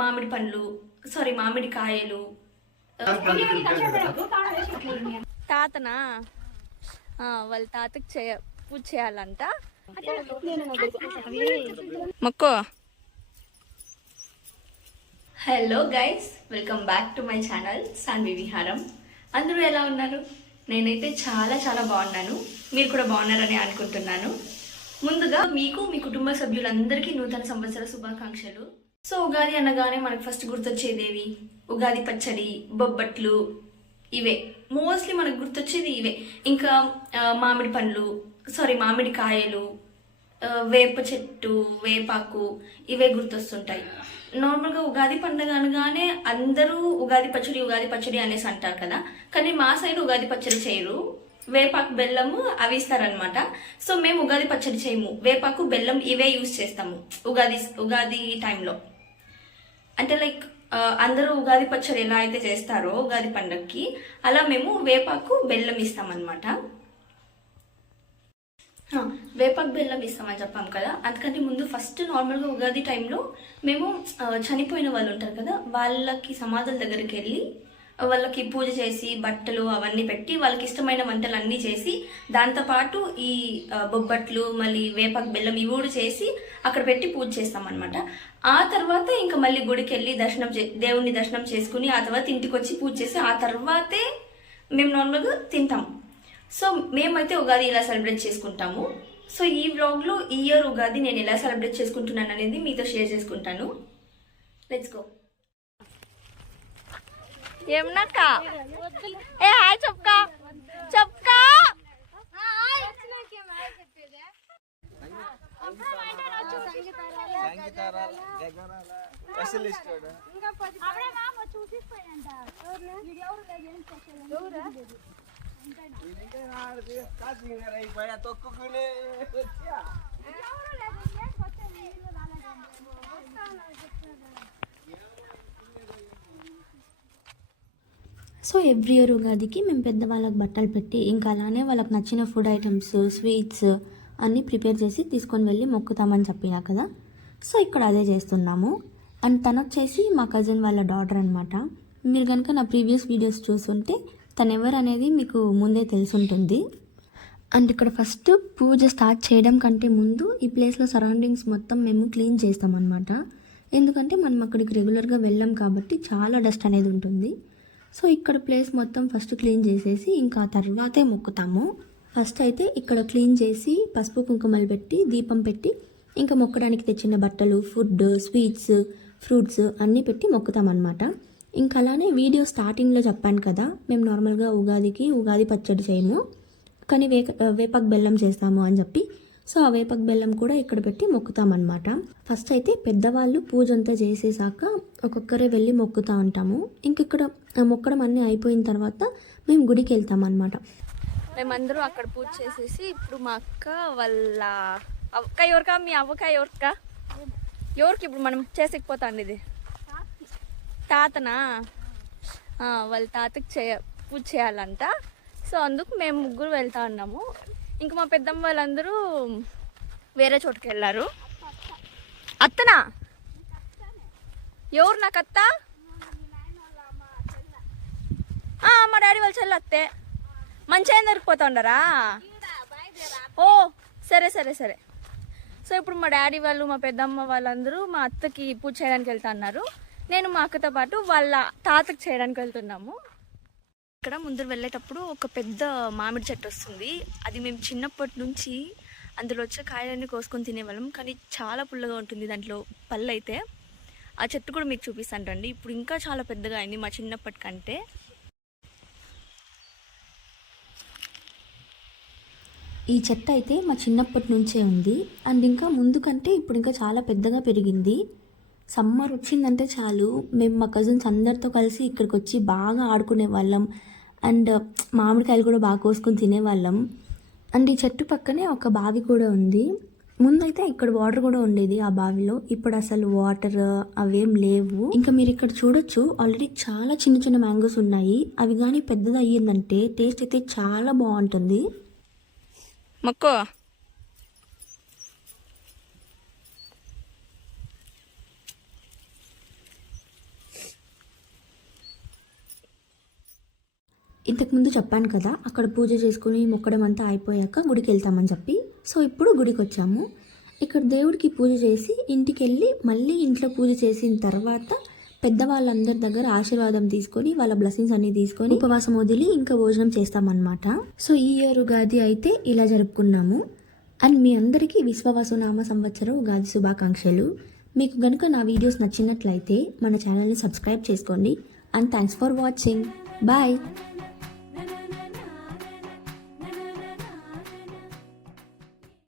మామిడి పండ్లు మామిడి కాయలు తాతనా వాళ్ళ తాతకి పూజ చేయాలంట మొక్కో. Hello guys, welcome back to my channel Saanvi Viharam. అందరూ ఎలా ఉన్నారు? నేనైతే చాలా చాలా బాగున్నాను. మీరు కూడా బాగున్నారని అనుకుంటున్నాను. ముందుగా మీకు మీ కుటుంబ సభ్యులందరికీ నూతన సంవత్సర శుభాకాంక్షలు. సో ఉగాది అనగానే మనకు ఫస్ట్ గుర్తొచ్చేదేవి? ఉగాది పచ్చడి, బొబ్బట్లు, ఇవే మోస్ట్లీ మనకు గుర్తొచ్చేది ఇవే. ఇంకా మామిడి పండ్లు మామిడి కాయలు, వేప చెట్టు, వేపాకు, ఇవే గుర్తొస్తుంటాయి. నార్మల్గా ఉగాది పండుగ అనగానే అందరూ ఉగాది పచ్చడి అనేసి అంటారు కదా, కానీ మా సైడ్ ఉగాది పచ్చడి చేయరు. వేపాకు, బెల్లము అవి ఇస్తారనమాట. సో మేము ఉగాది పచ్చడి చేయము, వేపాకు, బెల్లం ఇవే యూజ్ చేస్తాము ఉగాది టైంలో. అంటే లైక్ అందరూ ఉగాది పచ్చడి ఎలా అయితే చేస్తారో ఉగాది పండుగకి, అలా మేము వేపాకు, బెల్లం ఇస్తామన్నమాట. వేపాకు బెల్లం ఇస్తామని చెప్పాం కదా, అందుకంటే ముందు ఫస్ట్ నార్మల్గా ఉగాది టైంలో మేము చనిపోయిన వాళ్ళు ఉంటారు కదా, వాళ్ళకి సమాధుల దగ్గరికి వెళ్ళి వాళ్ళకి పూజ చేసి బట్టలు అవన్నీ పెట్టి వాళ్ళకి ఇష్టమైన వంటలు అన్నీ చేసి, దాంతోపాటు ఈ బొబ్బట్లు మళ్ళీ వేపాకు బెల్లం ఇవి కూడా చేసి అక్కడ పెట్టి పూజ చేస్తామన్నమాట. ఆ తర్వాత ఇంకా మళ్ళీ గుడికి వెళ్ళి దేవుణ్ణి దర్శనం చేసుకుని ఆ తర్వాత ఇంటికి వచ్చి పూజ చేసి ఆ తర్వాతే మేము నార్మల్గా తింటాం. సో మేమైతే ఉగాది ఇలా సెలబ్రేట్ చేసుకుంటాము. సో ఈ వ్లాగ్లో ఈ ఇయర్ ఉగాది నేను ఎలా సెలబ్రేట్ చేసుకుంటున్నాను అనేది మీతో షేర్ చేసుకుంటాను. Let's go. ఏమన్నాక ఏ హాయ్ చెప్కా సో ఎవ్రీ ఇయర్ ఉగాదికి మేము పెద్దవాళ్ళకి బట్టలు పెట్టి ఇంకా అలానే వాళ్ళకి నచ్చిన ఫుడ్ ఐటమ్స్, స్వీట్స్ అన్నీ ప్రిపేర్ చేసి తీసుకొని వెళ్ళి మొక్కుతామని చెప్పినా కదా. సో ఇక్కడ అదే చేస్తున్నాము. అండ్ తను వచ్చేసి మా కజిన్ వాళ్ళ డాటర్ అనమాట. మీరు కనుక నా ప్రీవియస్ వీడియోస్ చూస్తుంటే తను ఎవరు అనేది మీకు ముందే తెలుసుంటుంది. అండ్ ఇక్కడ ఫస్ట్ పూజ స్టార్ట్ చేయడం కంటే ముందు ఈ ప్లేస్లో సరౌండింగ్స్ మొత్తం మేము క్లీన్ చేస్తామన్నమాట. ఎందుకంటే మనం అక్కడికి రెగ్యులర్గా వెళ్ళాం కాబట్టి చాలా డస్ట్ అనేది ఉంటుంది. సో ఇక్కడ ప్లేస్ మొత్తం ఫస్ట్ క్లీన్ చేసేసి ఇంకా తర్వాతే మొక్కుతాము. ఫస్ట్ అయితే ఇక్కడ క్లీన్ చేసి పసుపు కుంకుమలు పెట్టి దీపం పెట్టి ఇంకా మొక్కడానికి తెచ్చిన బట్టలు, ఫుడ్, స్వీట్స్, ఫ్రూట్స్ అన్నీ పెట్టి మొక్కుతామన్నమాట. ఇంకా అలానే వీడియో స్టార్టింగ్లో చెప్పాను కదా, మేము నార్మల్గా ఉగాదికి ఉగాది పచ్చడి చేయము కానీ వేపాకు బెల్లం చేస్తాము అని చెప్పి. సో ఆ వేపాకు బెల్లం కూడా ఇక్కడ పెట్టి మొక్కుతామన్నమాట. ఫస్ట్ అయితే పెద్దవాళ్ళు పూజ అంతా చేసేసాక ఒక్కొక్కరే వెళ్ళి మొక్కుతూ ఉంటాము. ఇంక ఇక్కడ మొక్కడం అన్నీ అయిపోయిన తర్వాత మేము గుడికి వెళ్తామన్నమాట. మేమందరూ అక్కడ పూజ చేసేసి ఇప్పుడు మా అక్క వాళ్ళ అక్క ఎవరికా, మీ అవ్వక ఎవరికి ఇప్పుడు మనం చేసేకపోతాండి ఇది తాతనా వాళ్ళ తాతకి పూజ చేయాలంట. సో అందుకు మేము ముగ్గురు వెళ్తా ఉన్నాము. ఇంకా మా పెద్దమ్మ వాళ్ళందరూ వేరే చోటుకి వెళ్ళారు. అత్తనా ఎవరు నాకు అత్త? మా డాడీ వాళ్ళ చెల్లి అత్తే. మంచిగా దొరికిపోతా ఉండరా? ఓ సరే సరే సరే. సో ఇప్పుడు మా డాడీ వాళ్ళు, మా పెద్దమ్మ వాళ్ళందరూ మా అత్తకి పూజ చేయడానికి వెళ్తా అన్నారు. నేను మా అక్కతో పాటు వాళ్ళ తాతకి చేయడానికి వెళ్తున్నాము. ఇక్కడ ముందు వెళ్ళేటప్పుడు ఒక పెద్ద మామిడి చెట్టు వస్తుంది. అది మేము చిన్నప్పటి నుంచి అందులో వచ్చే కాయలన్నీ కోసుకొని తినేవాళ్ళం, కానీ చాలా పుల్లగా ఉంటుంది దాంట్లో పళ్ళు అయితే. ఆ చెట్టు కూడా మీకు చూపిస్తాను రండి. ఇప్పుడు ఇంకా చాలా పెద్దగా అయింది మా చిన్నప్పటి కంటే. ఈ చెట్టు అయితే మా చిన్నప్పటి నుంచే ఉంది. అండ్ ఇంకా ముందు కంటే ఇప్పుడు ఇంకా చాలా పెద్దగా పెరిగింది. సమ్మర్ వచ్చిందంటే చాలు మేము మా కజిన్స్ అందరితో కలిసి ఇక్కడికి వచ్చి బాగా ఆడుకునే వాళ్ళం. అండ్ మామిడికాయలు కూడా బాగా కోసుకొని తినేవాళ్ళం. అండ్ ఈ చెట్టు పక్కనే ఒక బావి కూడా ఉంది. ముందైతే ఇక్కడ వాటర్ కూడా ఉండేది ఆ బావిలో. ఇప్పుడు అసలు వాటర్ అవేం లేవు. ఇంకా మీరు ఇక్కడ చూడొచ్చు, ఆల్రెడీ చాలా చిన్న చిన్న మ్యాంగోస్ ఉన్నాయి. అవి కానీ పెద్దది అయ్యిందంటే టేస్ట్ అయితే చాలా బాగుంటుంది. మొక్కో ఇంతకుముందు చెప్పాను కదా, అక్కడ పూజ చేసుకుని మొక్కడం అంతా అయిపోయాక గుడికి వెళ్తామని చెప్పి. సో ఇప్పుడు గుడికి వచ్చాము. ఇక్కడ దేవుడికి పూజ చేసి ఇంటికి వెళ్ళి మళ్ళీ ఇంట్లో పూజ చేసిన తర్వాత పెద్దవాళ్ళందరి దగ్గర ఆశీర్వాదం తీసుకొని వాళ్ళ బ్లెస్సింగ్స్ అన్ని తీసుకొని ఉపవాసం వదిలి ఇంకా భోజనం చేస్తామన్నమాట. సో ఈ ఇయర్ ఉగాది అయితే ఇలా జరుపుకున్నాము. అండ్ మీ అందరికీ విశ్వవసునామ సంవత్సరం ఉగాది శుభాకాంక్షలు. మీకు కనుక నా వీడియోస్ నచ్చినట్లయితే మన ఛానల్ని సబ్స్క్రైబ్ చేసుకోండి. And thanks for watching. Bye.